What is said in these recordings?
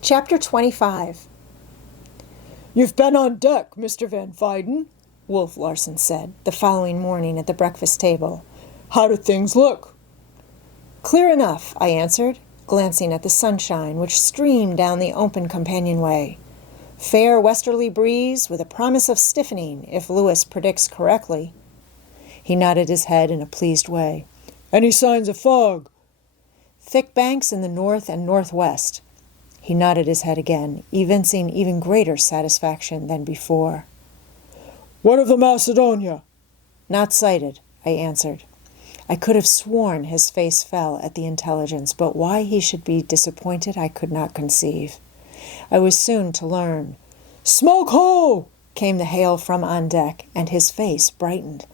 Chapter 25. "You've been on deck, Mr. Van Weyden," Wolf Larson said, the following morning at the breakfast table. "How do things look?" "Clear enough," I answered, glancing at the sunshine which streamed down the open companionway. "Fair westerly breeze with a promise of stiffening, if Lewis predicts correctly." He nodded his head in a pleased way. "Any signs of fog?" "Thick banks in the north and northwest." He nodded his head again, evincing even greater satisfaction than before. "What of the Macedonia?" "Not sighted," I answered. I could have sworn his face fell at the intelligence, but why he should be disappointed I could not conceive. I was soon to learn. "Smoke ho!" came the hail from on deck, and his face brightened.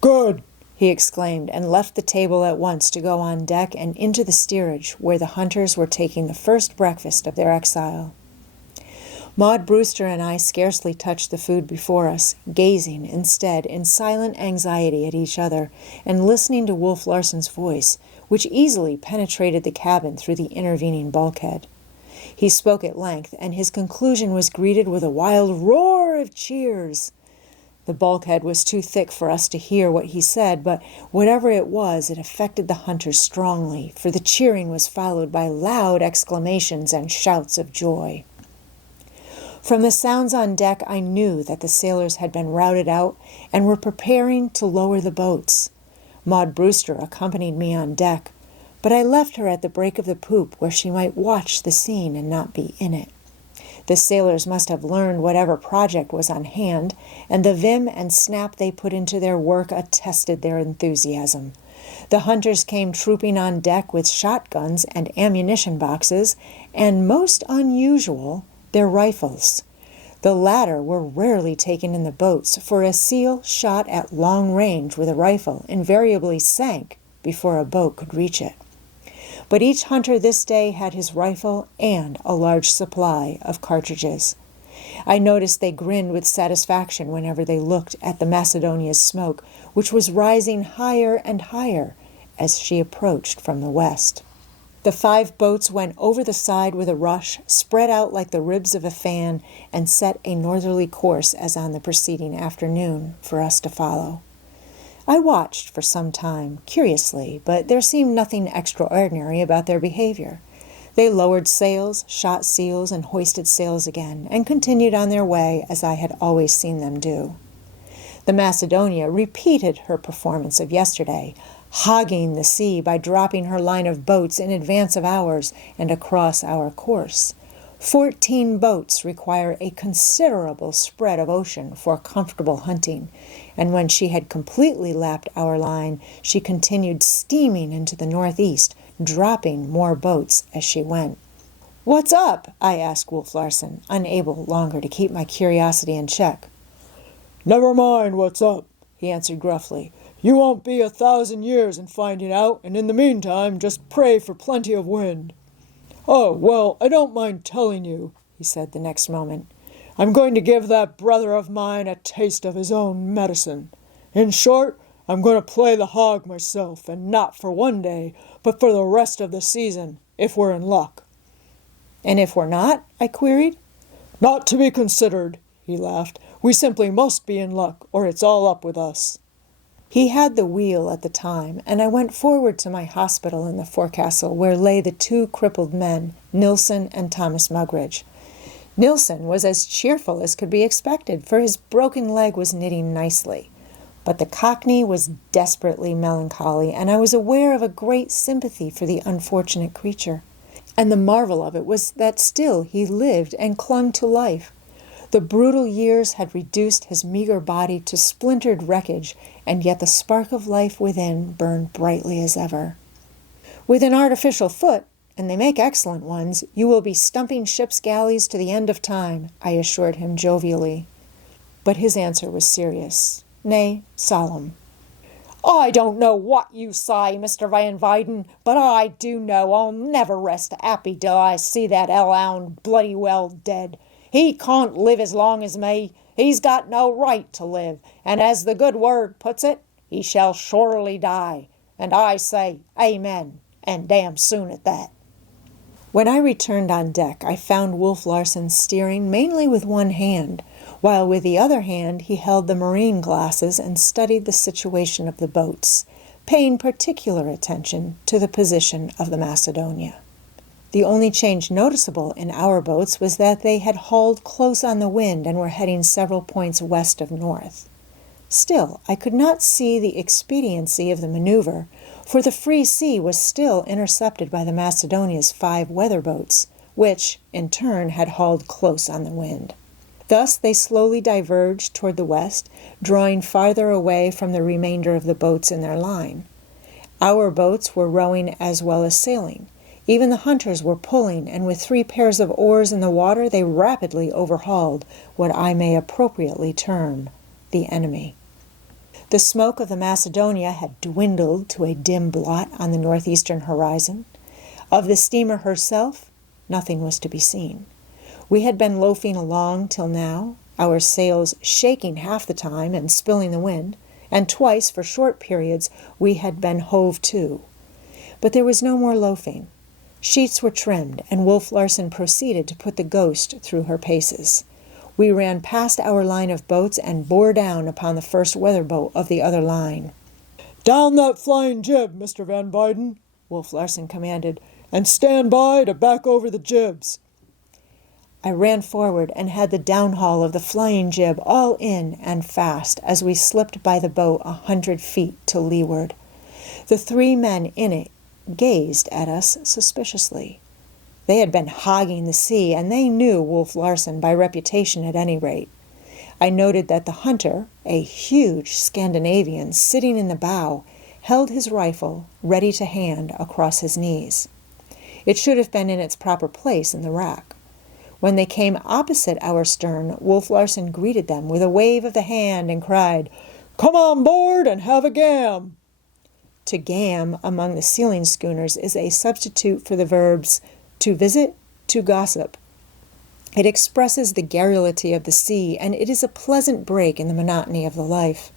"Good!" he exclaimed, and left the table at once to go on deck and into the steerage, where the hunters were taking the first breakfast of their exile. Maud Brewster and I scarcely touched the food before us, gazing instead in silent anxiety at each other, and listening to Wolf Larson's voice, which easily penetrated the cabin through the intervening bulkhead. He spoke at length, and his conclusion was greeted with a wild roar of cheers. The bulkhead was too thick for us to hear what he said, but whatever it was, it affected the hunters strongly, for the cheering was followed by loud exclamations and shouts of joy. From the sounds on deck, I knew that the sailors had been routed out and were preparing to lower the boats. Maud Brewster accompanied me on deck, but I left her at the break of the poop where she might watch the scene and not be in it. The sailors must have learned whatever project was on hand, and the vim and snap they put into their work attested their enthusiasm. The hunters came trooping on deck with shotguns and ammunition boxes, and, most unusual, their rifles. The latter were rarely taken in the boats, for a seal shot at long range with a rifle invariably sank before a boat could reach it. But each hunter this day had his rifle and a large supply of cartridges. I noticed they grinned with satisfaction whenever they looked at the Macedonia's smoke, which was rising higher and higher as she approached from the west. The 5 boats went over the side with a rush, spread out like the ribs of a fan, and set a northerly course as on the preceding afternoon for us to follow. I watched for some time, curiously, but there seemed nothing extraordinary about their behavior. They lowered sails, shot seals, and hoisted sails again, and continued on their way as I had always seen them do. The Macedonia repeated her performance of yesterday, hogging the sea by dropping her line of boats in advance of ours and across our course. 14 boats require a considerable spread of ocean for comfortable hunting, and when she had completely lapped our line, she continued steaming into the northeast, dropping more boats as she went. "What's up?" I asked Wolf Larson, unable longer to keep my curiosity in check. "Never mind what's up," he answered gruffly. "You won't be 1,000 years in finding out, and in the meantime just pray for plenty of wind." "Oh, well, I don't mind telling you," he said the next moment. "I'm going to give that brother of mine a taste of his own medicine. In short, I'm going to play the hog myself, and not for one day, but for the rest of the season, if we're in luck." "And if we're not?" I queried. "Not to be considered," he laughed. "We simply must be in luck, or it's all up with us." He had the wheel at the time, and I went forward to my hospital in the forecastle, where lay the 2 crippled men, Nilsson and Thomas Mugridge. Nilsson was as cheerful as could be expected, for his broken leg was knitting nicely. But the Cockney was desperately melancholy, and I was aware of a great sympathy for the unfortunate creature. And the marvel of it was that still he lived and clung to life. The brutal years had reduced his meager body to splintered wreckage, and yet the spark of life within burned brightly as ever. "With an artificial foot, and they make excellent ones, you will be stumping ship's galleys to the end of time," I assured him jovially. But his answer was serious, nay, solemn. "I don't know what you say, Mr. Van Weyden, but I do know I'll never rest happy till I see that Aloud bloody well dead. He can't live as long as me. He's got no right to live, and as the good word puts it, he shall surely die. And I say amen, and damn soon at that." When I returned on deck, I found Wolf Larson steering mainly with one hand, while with the other hand he held the marine glasses and studied the situation of the boats, paying particular attention to the position of the Macedonia. The only change noticeable in our boats was that they had hauled close on the wind and were heading several points west of north. Still, I could not see the expediency of the maneuver, for the free sea was still intercepted by the Macedonia's 5 weather boats, which, in turn, had hauled close on the wind. Thus they slowly diverged toward the west, drawing farther away from the remainder of the boats in their line. Our boats were rowing as well as sailing. Even the hunters were pulling, and with 3 pairs of oars in the water they rapidly overhauled what I may appropriately term the enemy. The smoke of the Macedonia had dwindled to a dim blot on the northeastern horizon. Of the steamer herself, nothing was to be seen. We had been loafing along till now, our sails shaking half the time and spilling the wind, and twice, for short periods, we had been hove to. But there was no more loafing. Sheets were trimmed, and Wolf Larson proceeded to put the Ghost through her paces. We ran past our line of boats and bore down upon the first weather boat of the other line. "Down that flying jib, Mr. Van Weyden," Wolf Larson commanded, "and stand by to back over the jibs." I ran forward and had the downhaul of the flying jib all in and fast as we slipped by the boat 100 feet to leeward. The 3 men in it gazed at us suspiciously. They had been hogging the sea, and they knew Wolf Larson by reputation at any rate. I noted that the hunter, a huge Scandinavian sitting in the bow, held his rifle ready to hand across his knees. It should have been in its proper place in the rack. When they came opposite our stern, Wolf Larson greeted them with a wave of the hand and cried, "Come on board and have a gam." To gam among the sealing schooners is a substitute for the verbs to visit, to gossip. It expresses the garrulity of the sea, and it is a pleasant break in the monotony of the life.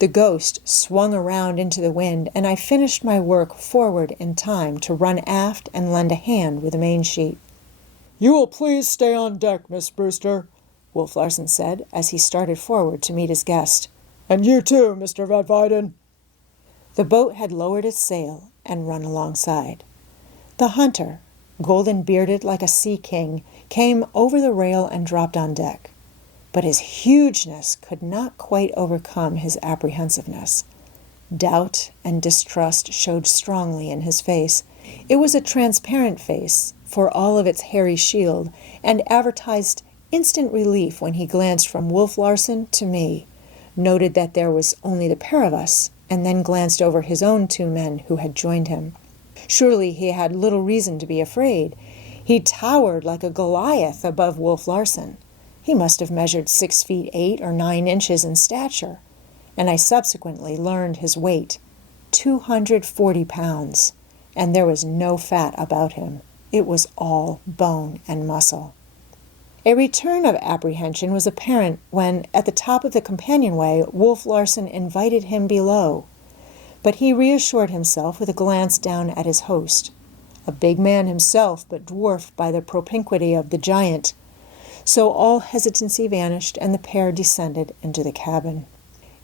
The Ghost swung around into the wind, and I finished my work forward in time to run aft and lend a hand with the mainsheet. "You will please stay on deck, Miss Brewster," Wolf Larson said as he started forward to meet his guest. "And you too, Mr. Van Weyden." The boat had lowered its sail and run alongside. The hunter, golden-bearded like a sea king, came over the rail and dropped on deck. But his hugeness could not quite overcome his apprehensiveness. Doubt and distrust showed strongly in his face. It was a transparent face, for all of its hairy shield, and advertised instant relief when he glanced from Wolf Larson to me, noted that there was only the pair of us, and then glanced over his own 2 men who had joined him. Surely he had little reason to be afraid. He towered like a Goliath above Wolf Larson. He must have measured 6 feet 8 or 9 inches in stature, and I subsequently learned his weight, 240 pounds, and there was no fat about him. It was all bone and muscle. A return of apprehension was apparent when, at the top of the companionway, Wolf Larson invited him below. But he reassured himself with a glance down at his host, a big man himself, but dwarfed by the propinquity of the giant. So all hesitancy vanished, and the pair descended into the cabin.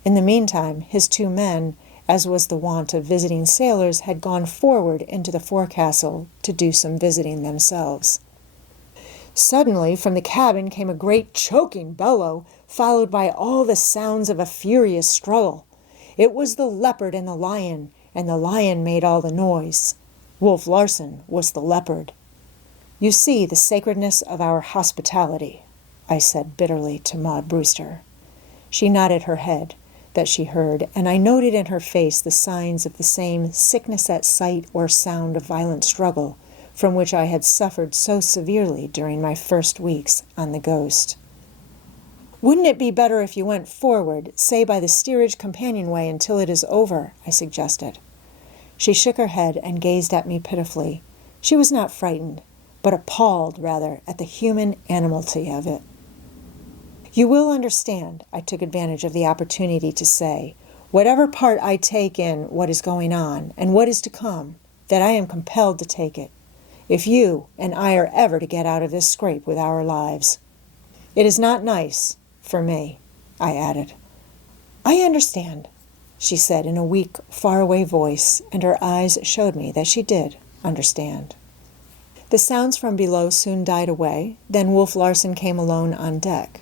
In the meantime, his 2 men, as was the wont of visiting sailors, had gone forward into the forecastle to do some visiting themselves. Suddenly, from the cabin came a great choking bellow, followed by all the sounds of a furious struggle. It was the leopard and the lion made all the noise. Wolf Larson was the leopard. "You see the sacredness of our hospitality," I said bitterly to Maud Brewster. She nodded her head, that she heard, and I noted in her face the signs of the same sickness at sight or sound of violent struggle from which I had suffered so severely during my first weeks on the Ghost. "Wouldn't it be better if you went forward, say by the steerage companionway, until it is over?" I suggested. She shook her head and gazed at me pitifully. She was not frightened, but appalled, rather, at the human animality of it. "You will understand," I took advantage of the opportunity to say, "whatever part I take in what is going on and what is to come, that I am compelled to take it. if you and I are ever to get out of this scrape with our lives. It is not nice for me," I added. "I understand," she said in a weak, faraway voice, and her eyes showed me that she did understand. The sounds from below soon died away. Then Wolf Larson came alone on deck.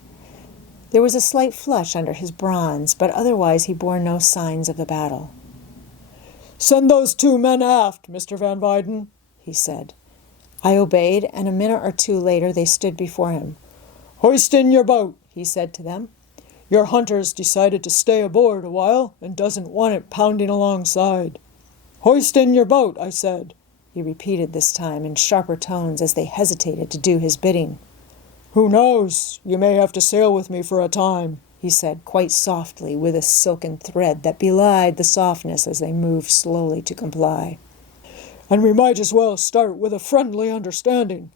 There was a slight flush under his bronze, but otherwise he bore no signs of the battle. "Send those 2 men aft, Mr. Van Weyden," he said. I obeyed, and a minute or two later they stood before him. "Hoist in your boat," he said to them. "Your hunter's decided to stay aboard a while and doesn't want it pounding alongside. Hoist in your boat, I said," he repeated this time in sharper tones as they hesitated to do his bidding. "Who knows? You may have to sail with me for a time," he said quite softly, with a silken thread that belied the softness as they moved slowly to comply. "And we might as well start with a friendly understanding.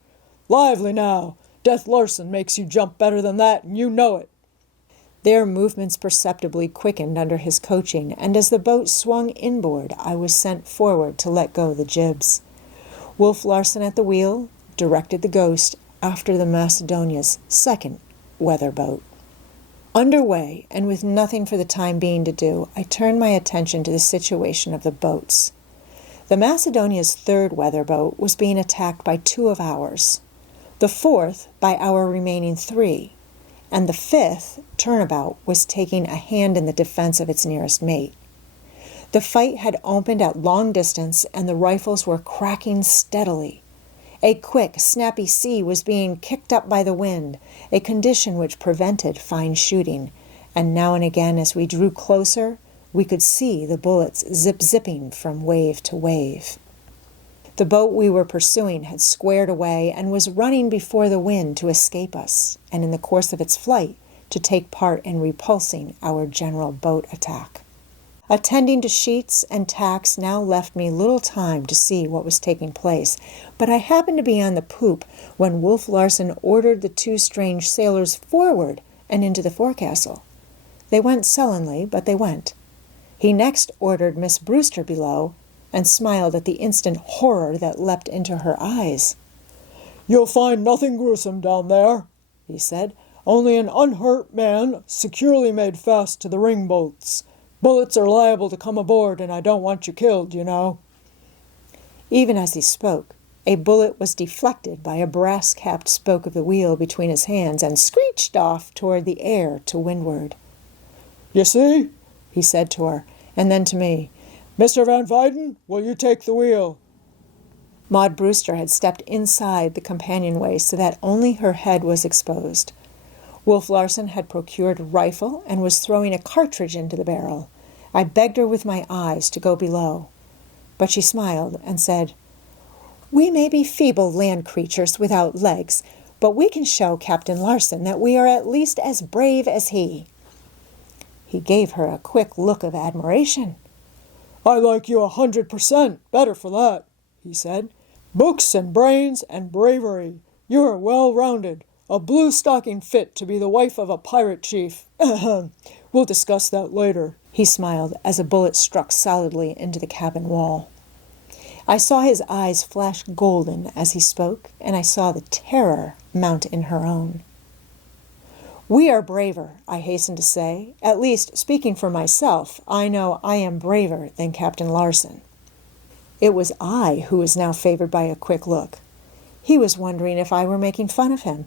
Lively now! Death Larson makes you jump better than that, and you know it." Their movements perceptibly quickened under his coaching, and as the boat swung inboard, I was sent forward to let go the jibs. Wolf Larson at the wheel directed the Ghost after the Macedonia's second weather boat. Under way, and with nothing for the time being to do, I turned my attention to the situation of the boats. The Macedonia's third weather boat was being attacked by 2 of ours, the 4th by our remaining 3, and the 5th, Turnabout, was taking a hand in the defense of its nearest mate. The fight had opened at long distance, and the rifles were cracking steadily. A quick, snappy sea was being kicked up by the wind, a condition which prevented fine shooting, and now and again as we drew closer, we could see the bullets zip-zipping from wave to wave. The boat we were pursuing had squared away and was running before the wind to escape us, and in the course of its flight to take part in repulsing our general boat attack. Attending to sheets and tacks now left me little time to see what was taking place, but I happened to be on the poop when Wolf Larson ordered the 2 strange sailors forward and into the forecastle. They went sullenly, but they went. He next ordered Miss Brewster below, and smiled at the instant horror that leapt into her eyes. "You'll find nothing gruesome down there," he said. "Only an unhurt man securely made fast to the ring bolts. Bullets are liable to come aboard, and I don't want you killed, you know." Even as he spoke, a bullet was deflected by a brass-capped spoke of the wheel between his hands and screeched off toward the air to windward. "You see?" he said to her, and then to me. "Mr. Van Weyden, will you take the wheel?" Maud Brewster had stepped inside the companionway so that only her head was exposed. Wolf Larson had procured a rifle and was throwing a cartridge into the barrel. I begged her with my eyes to go below, but she smiled and said, "We may be feeble land creatures without legs, but we can show Captain Larson that we are at least as brave as he." He gave her a quick look of admiration. "I like you 100% better for that," he said. "Books and brains and bravery. You are well-rounded. A blue stocking fit to be the wife of a pirate chief. We'll discuss that later," he smiled as a bullet struck solidly into the cabin wall. I saw his eyes flash golden as he spoke, and I saw the terror mount in her own. "We are braver," I hastened to say. "At least, speaking for myself, I know I am braver than Captain Larson." It was I who was now favored by a quick look. He was wondering if I were making fun of him.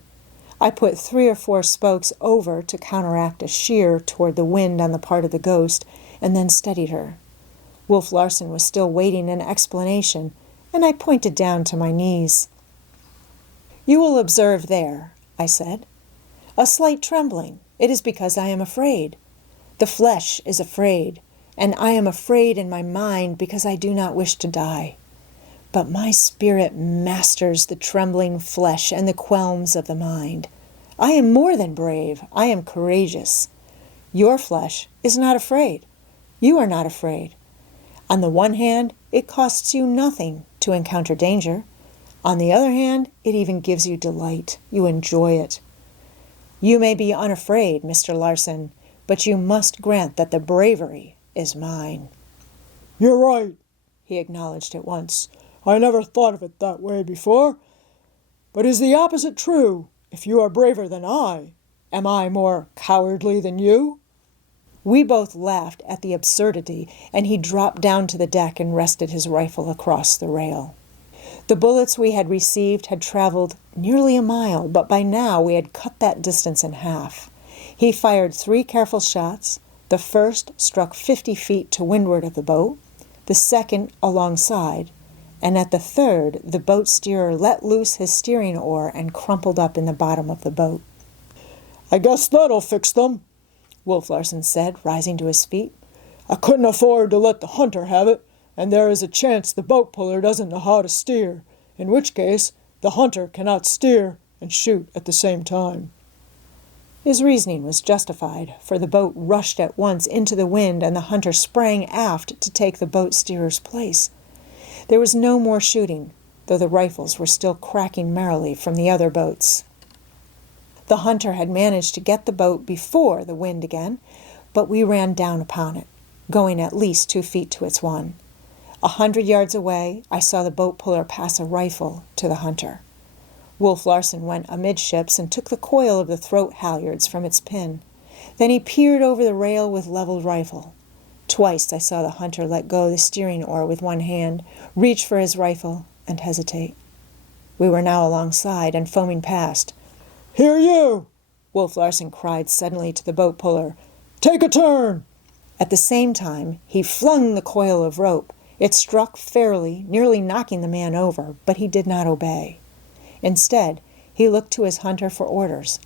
I put 3 or 4 spokes over to counteract a sheer toward the wind on the part of the Ghost, and then steadied her. Wolf Larson was still waiting an explanation, and I pointed down to my knees. "You will observe there," I said, "a slight trembling. It is because I am afraid. The flesh is afraid, and I am afraid in my mind because I do not wish to die. But my spirit masters the trembling flesh and the qualms of the mind. I am more than brave. I am courageous. Your flesh is not afraid. You are not afraid. On the one hand, it costs you nothing to encounter danger. On the other hand, it even gives you delight. You enjoy it. You may be unafraid, Mr. Larson, but you must grant that the bravery is mine." "You're right," he acknowledged at once. I never thought of it that way before. But is the opposite true? If you are braver than I, am I more cowardly than you?" We both laughed at the absurdity, and he dropped down to the deck and rested his rifle across the rail. The bullets we had received had traveled nearly a mile, but by now we had cut that distance in half. He fired 3 careful shots. The first struck 50 feet to windward of the boat, the second alongside, and at the third the boat steerer let loose his steering oar and crumpled up in the bottom of the boat. "I guess that'll fix them," Wolf Larson said, rising to his feet. "I couldn't afford to let the hunter have it, and there is a chance the boat puller doesn't know how to steer, in which case the hunter cannot steer and shoot at the same time." His reasoning was justified, for the boat rushed at once into the wind and the hunter sprang aft to take the boat steerer's place. There was no more shooting, though the rifles were still cracking merrily from the other boats. The hunter had managed to get the boat before the wind again, but we ran down upon it, going at least 2 feet to its one. 100 yards away, I saw the boat puller pass a rifle to the hunter. Wolf Larson went amidships and took the coil of the throat halyards from its pin. Then he peered over the rail with leveled rifle. Twice I saw the hunter let go the steering oar with one hand, reach for his rifle, and hesitate. We were now alongside and foaming past. "Here you!" Wolf Larson cried suddenly to the boat puller. "Take a turn!" At the same time, he flung the coil of rope. It struck fairly, nearly knocking the man over, but he did not obey. Instead, he looked to his hunter for orders.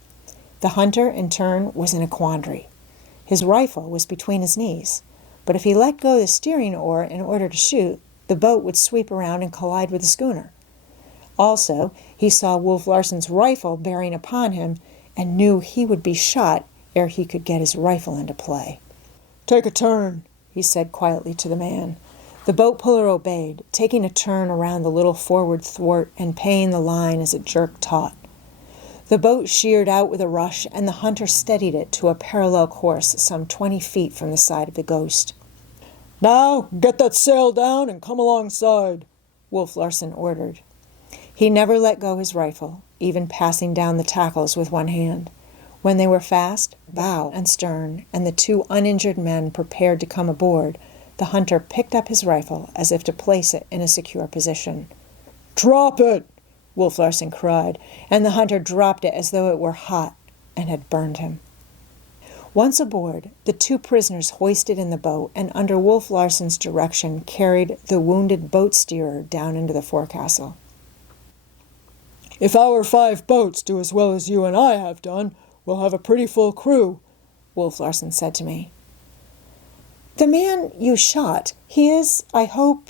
The hunter, in turn, was in a quandary. His rifle was between his knees, but if he let go the steering oar in order to shoot, the boat would sweep around and collide with the schooner. Also, he saw Wolf Larson's rifle bearing upon him and knew he would be shot ere he could get his rifle into play. "Take a turn," he said quietly to the man. The boat puller obeyed, taking a turn around the little forward thwart and paying the line as it jerked taut. The boat sheered out with a rush, and the hunter steadied it to a parallel course some 20 feet from the side of the Ghost. "Now, get that sail down and come alongside," Wolf Larson ordered. He never let go his rifle, even passing down the tackles with one hand. When they were fast, bow and stern, and the 2 uninjured men prepared to come aboard, the hunter picked up his rifle as if to place it in a secure position. "Drop it!" Wolf Larson cried, and the hunter dropped it as though it were hot and had burned him. Once aboard, the 2 prisoners hoisted in the boat and under Wolf Larson's direction carried the wounded boat steerer down into the forecastle. "If our 5 boats do as well as you and I have done, we'll have a pretty full crew," Wolf Larson said to me. "The man you shot, he is, I hope,"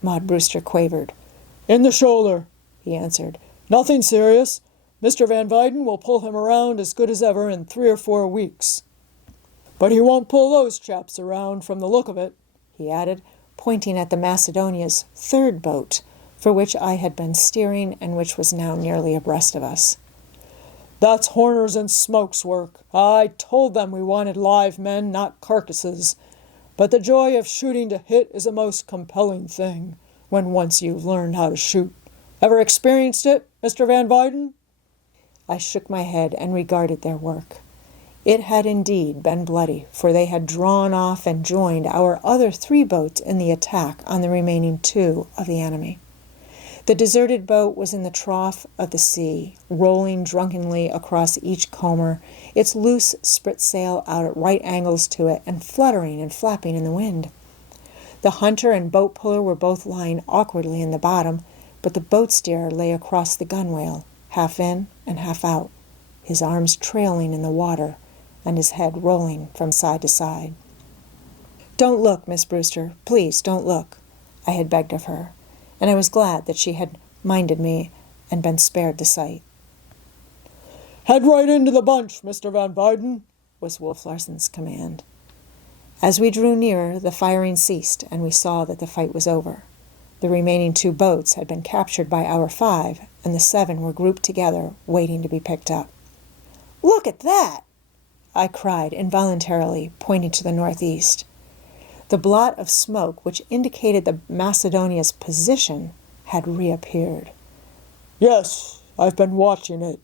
Maud Brewster quavered. "In the shoulder," he answered. "Nothing serious. Mr. Van Weyden will pull him around as good as ever in 3 or 4 weeks. But he won't pull those chaps around from the look of it," he added, pointing at the Macedonia's 3rd boat, for which I had been steering and which was now nearly abreast of us. "That's Horner's and Smoke's work. I told them we wanted live men, not carcasses. But the joy of shooting to hit is a most compelling thing, when once you've learned how to shoot. Ever experienced it, Mr. Van Weyden?" I shook my head and regarded their work. It had indeed been bloody, for they had drawn off and joined our other 3 boats in the attack on the remaining 2 of the enemy. The deserted boat was in the trough of the sea, rolling drunkenly across each comber, its loose spritsail out at right angles to it and fluttering and flapping in the wind. The hunter and boat puller were both lying awkwardly in the bottom, but the boat steerer lay across the gunwale, half in and half out, his arms trailing in the water and his head rolling from side to side. "Don't look, Miss Brewster. Please don't look," I had begged of her, and I was glad that she had minded me and been spared the sight. "Head right into the bunch, Mr. Van Weyden," was Wolf Larson's command. As we drew nearer, the firing ceased, and we saw that the fight was over. The remaining 2 boats had been captured by our 5, and the 7 were grouped together, waiting to be picked up. "Look at that!" I cried involuntarily, pointing to the northeast. The blot of smoke which indicated the Macedonia's position had reappeared. "Yes, I've been watching it,"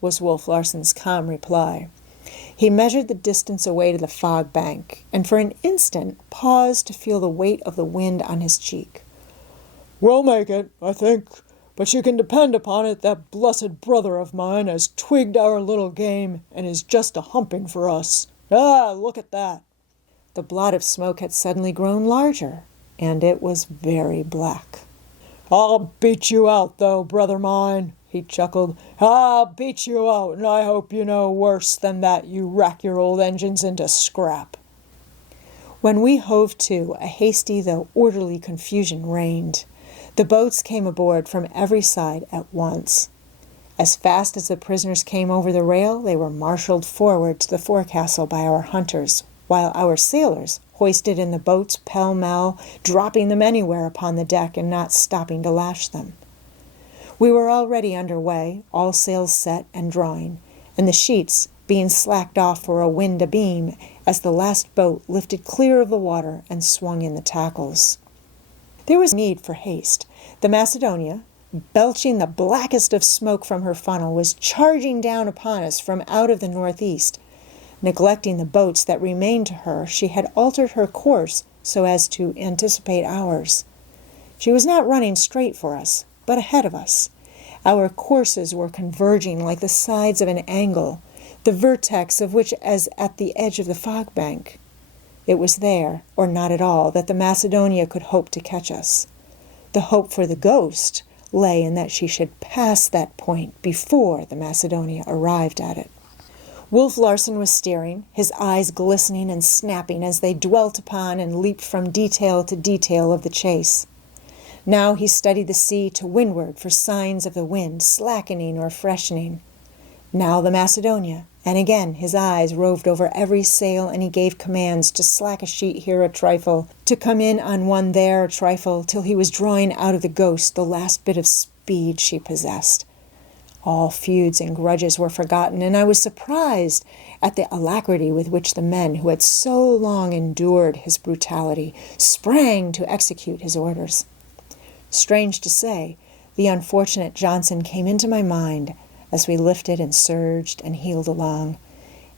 was Wolf Larson's calm reply. He measured the distance away to the fog bank, and for an instant paused to feel the weight of the wind on his cheek. "We'll make it, I think, but you can depend upon it that blessed brother of mine has twigged our little game and is just a-humping for us. Ah, look at that!" The blot of smoke had suddenly grown larger, and it was very black. "I'll beat you out, though, brother mine," he chuckled. "I'll beat you out, and I hope you know worse than that you rack your old engines into scrap." When we hove to, a hasty though orderly confusion reigned. The boats came aboard from every side at once. As fast as the prisoners came over the rail, they were marshaled forward to the forecastle by our hunters, while our sailors hoisted in the boats pell-mell, dropping them anywhere upon the deck and not stopping to lash them. We were already under way, all sails set and drawing, and the sheets being slacked off for a wind abeam as the last boat lifted clear of the water and swung in the tackles. There was need for haste. The Macedonia, belching the blackest of smoke from her funnel, was charging down upon us from out of the northeast. Neglecting the boats that remained to her, she had altered her course so as to anticipate ours. She was not running straight for us, but ahead of us. Our courses were converging like the sides of an angle, the vertex of which is at the edge of the fog bank. It was there, or not at all, that the Macedonia could hope to catch us. The hope for the Ghost lay in that she should pass that point before the Macedonia arrived at it. Wolf Larson was steering, his eyes glistening and snapping as they dwelt upon and leaped from detail to detail of the chase. Now he studied the sea to windward for signs of the wind slackening or freshening. Now the Macedonia, and again his eyes roved over every sail, and he gave commands to slack a sheet here a trifle, to come in on one there a trifle, till he was drawing out of the Ghost the last bit of speed she possessed. All feuds and grudges were forgotten, and I was surprised at the alacrity with which the men who had so long endured his brutality sprang to execute his orders. Strange to say, the unfortunate Johnson came into my mind as we lifted and surged and heeled along,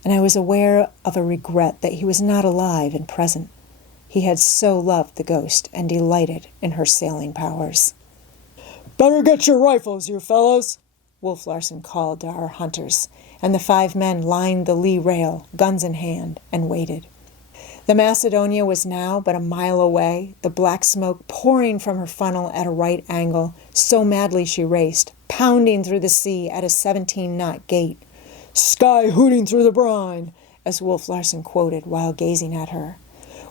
and I was aware of a regret that he was not alive and present. He had so loved the Ghost and delighted in her sailing powers. "Better get your rifles, you fellows," Wolf Larson called to our hunters, and the 5 men lined the lee rail, guns in hand, and waited. The Macedonia was now but a mile away, the black smoke pouring from her funnel at a right angle, so madly she raced, pounding through the sea at a 17-knot gait. "Sky hooting through the brine," as Wolf Larson quoted while gazing at her.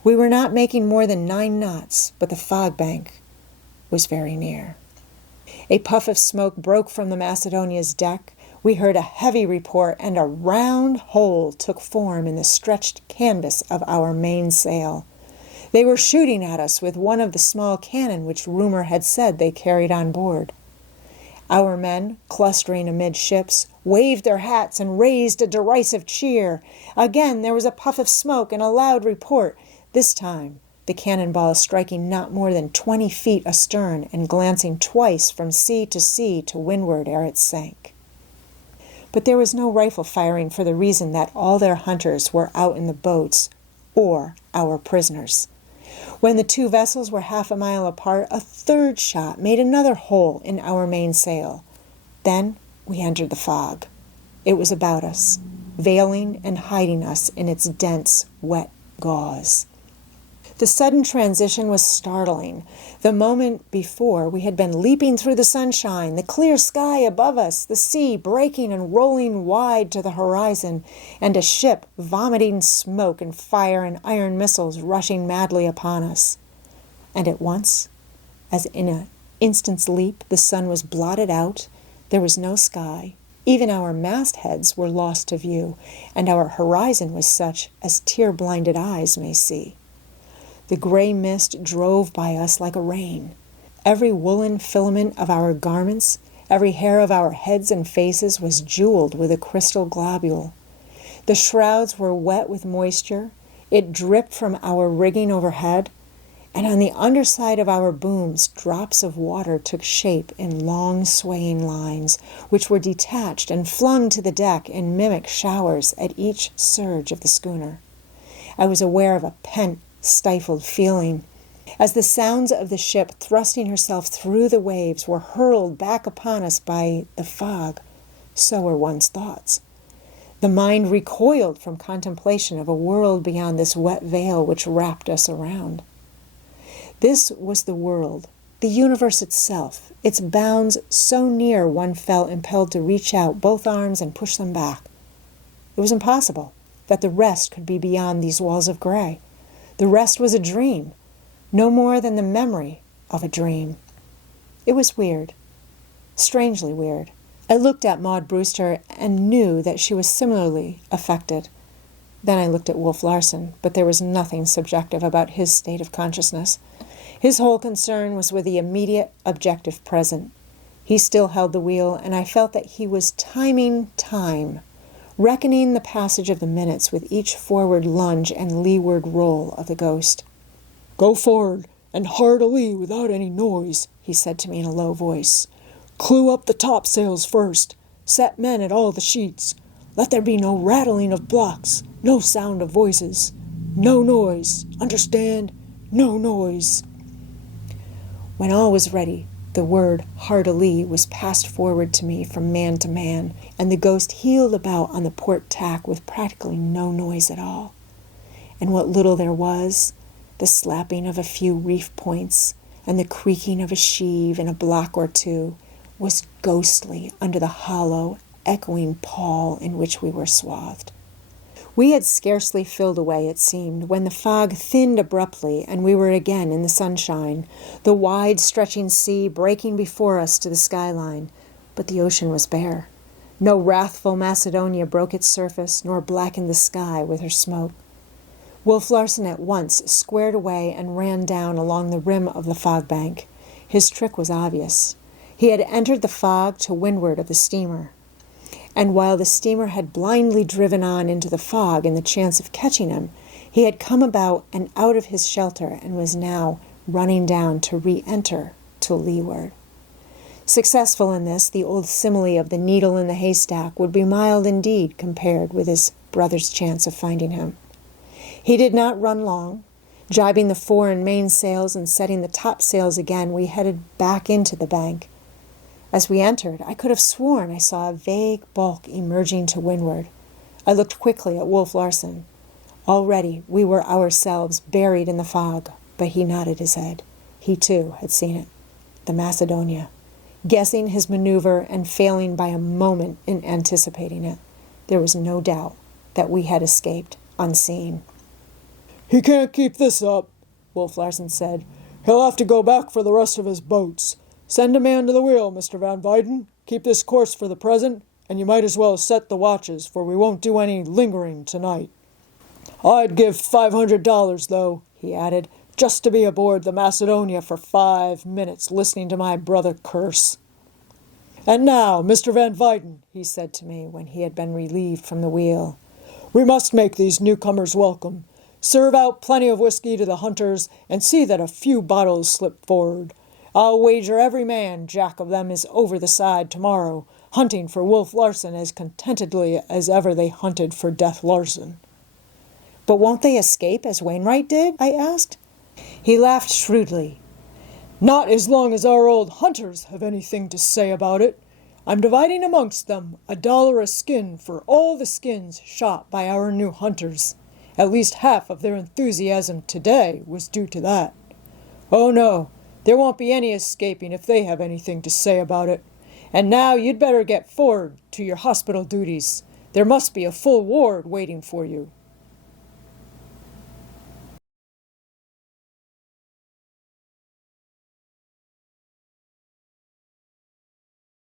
We were not making more than 9 knots, but the fog bank was very near. A puff of smoke broke from the Macedonia's deck. We heard a heavy report, and a round hole took form in the stretched canvas of our mainsail. They were shooting at us with one of the small cannon which rumor had said they carried on board. Our men, clustering amidships, waved their hats and raised a derisive cheer. Again there was a puff of smoke and a loud report, this time the cannonball striking not more than 20 feet astern and glancing twice from sea to windward ere it sank. But there was no rifle firing for the reason that all their hunters were out in the boats, or our prisoners. When the 2 vessels were half a mile apart, a 3rd shot made another hole in our mainsail. Then we entered the fog. It was about us, veiling and hiding us in its dense, wet gauze. The sudden transition was startling. The moment before, we had been leaping through the sunshine, the clear sky above us, the sea breaking and rolling wide to the horizon, and a ship vomiting smoke and fire and iron missiles rushing madly upon us. And at once, as in an instant's leap, the sun was blotted out, there was no sky, even our mastheads were lost to view, and our horizon was such as tear-blinded eyes may see. The gray mist drove by us like a rain. Every woolen filament of our garments, every hair of our heads and faces was jeweled with a crystal globule. The shrouds were wet with moisture. It dripped from our rigging overhead, and on the underside of our booms, drops of water took shape in long swaying lines, which were detached and flung to the deck in mimic showers at each surge of the schooner. I was aware of a pent, stifled feeling. As the sounds of the ship thrusting herself through the waves were hurled back upon us by the fog, so were one's thoughts. The mind recoiled from contemplation of a world beyond this wet veil which wrapped us around. This was the world, the universe itself, its bounds so near one felt impelled to reach out both arms and push them back. It was impossible that the rest could be beyond these walls of gray. The rest was a dream, no more than the memory of a dream. It was weird, strangely weird. I looked at Maud Brewster and knew that she was similarly affected. Then I looked at Wolf Larson, but there was nothing subjective about his state of consciousness. His whole concern was with the immediate objective present. He still held the wheel, and I felt that he was timing time, reckoning the passage of the minutes with each forward lunge and leeward roll of the Ghost. "Go forward, and hard alee without any noise," he said to me in a low voice. "Clew up the topsails first. Set men at all the sheets. Let there be no rattling of blocks, no sound of voices. No noise. Understand? No noise." When all was ready, the word "hard alee" was passed forward to me from man to man, and the Ghost heeled about on the port tack with practically no noise at all. And what little there was, the slapping of a few reef points and the creaking of a sheave in a block or two, was ghostly under the hollow, echoing pall in which we were swathed. We had scarcely filled away, it seemed, when the fog thinned abruptly and we were again in the sunshine, the wide stretching sea breaking before us to the skyline. But the ocean was bare. No wrathful Macedonia broke its surface, nor blackened the sky with her smoke. Wolf Larson at once squared away and ran down along the rim of the fog bank. His trick was obvious. He had entered the fog to windward of the steamer, and while the steamer had blindly driven on into the fog in the chance of catching him, he had come about and out of his shelter and was now running down to re-enter to leeward. Successful in this, the old simile of the needle in the haystack would be mild indeed compared with his brother's chance of finding him. He did not run long. Jibing the fore and mainsails and setting the topsails again, we headed back into the bank. As we entered, I could have sworn I saw a vague bulk emerging to windward. I looked quickly at Wolf Larson. Already we were ourselves buried in the fog, but he nodded his head. He, too, had seen it. The Macedonia. Guessing his maneuver and failing by a moment in anticipating it, there was no doubt that we had escaped unseen. "He can't keep this up," Wolf Larson said. "He'll have to go back for the rest of his boats. Send a man to the wheel, Mr. Van Weyden. Keep this course for the present, and you might as well set the watches, for we won't do any lingering tonight. I'd give $500, though," he added, "just to be aboard the Macedonia for 5 minutes listening to my brother curse. And now, Mr. Van Weyden," he said to me when he had been relieved from the wheel, "we must make these newcomers welcome. Serve out plenty of whiskey to the hunters, and see that a few bottles slip forward. I'll wager every man jack of them is over the side tomorrow, hunting for Wolf Larson as contentedly as ever they hunted for Death Larson." "But won't they escape as Wainwright did?" I asked. He laughed shrewdly. "Not as long as our old hunters have anything to say about it. I'm dividing amongst them $1 a skin for all the skins shot by our new hunters. At least half of their enthusiasm today was due to that. Oh no, there won't be any escaping if they have anything to say about it. And now you'd better get forward to your hospital duties. There must be a full ward waiting for you."